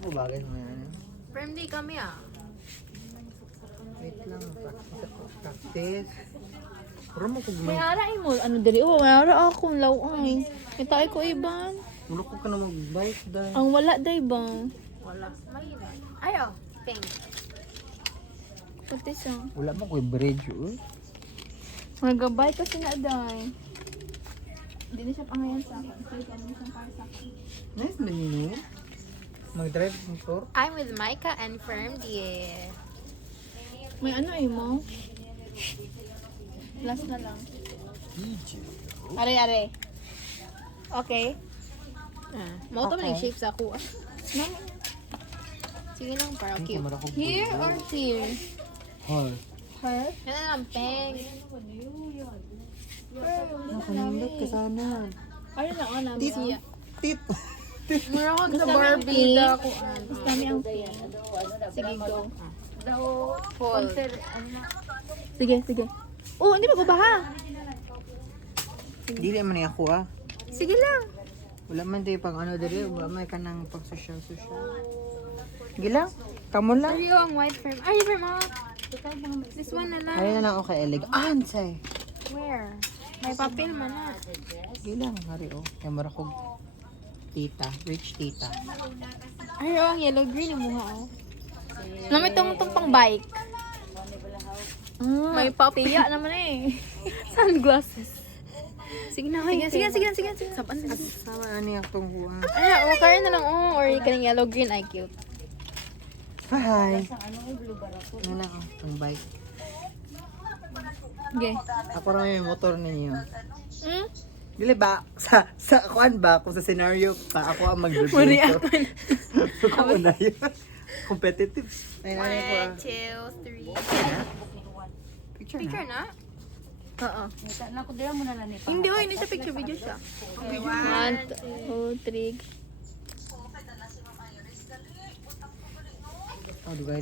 ako bagay na yan. Firm day kami ah. Wait lang, practice. Pero mo kung May arain mo, ano dali? Oh, may ara ako, laway. Kita ko iban. Wala ko ka na mag-bike dahil. Ang wala day ba? Wala. Mainit. Ayo. Pink. Pati siya. Wala mo ko bridge, uy. Magabay kasi na day. Hindi na siya pangayan sa akin. Kaya kami siyang para sa akin. Nice na yun. Mag-drive ng tour. I'm with Micah and Firm day. May ano eh mo? Last na lang. Are, are. Okay. Mau to Okay. man shape sa ako ah. Sige lang para cute. Here or here? Hall. Her? Yan na lang, peng. Nakanindot ka sana. Ano na ona mo? Siya. Tit. Murahog Gusto na namin Barbie. pink. Ako Gusto namin ang pink. Sige, go. Full. Sige, sige. Oh, hindi magbabaha. Dili man ni ako ah. Sige lang. Wala man di pang ano diri, wala man ka nang pag social. Gila, kamo lang. Ariyo ang white firm. Ay, firm ah. This one na lang. Ay na lang ako kay elegant say. Where? May papel man na. Gila, hari oh. Kay mara kog tita, rich tita. Ariyo ang yellow green ang mukha oh. Namit tong pang bike. May papiya naman eh. Sunglasses. Sige na, sige, sige, sige, sige, sige. Saban na. Sama ani akong kuha. Ano, o kaya na lang oh, or kaning yellow green ay cute. Hi. Ano lang oh, ang bike. Okay. Ako ra may motor ninyo. Hmm? Dili ba sa kuan ba kung sa scenario pa ako ang mag-review. Mariya. Ako na yun. Competitive. Ay, nanay ko ah. 1, 2, 3. Picture Picture na. na? Oo. Naku, dila mo na lang eh. Hindi, oh, hindi siya picture video siya. Okay, 1, 2, 3. Oh, di ba?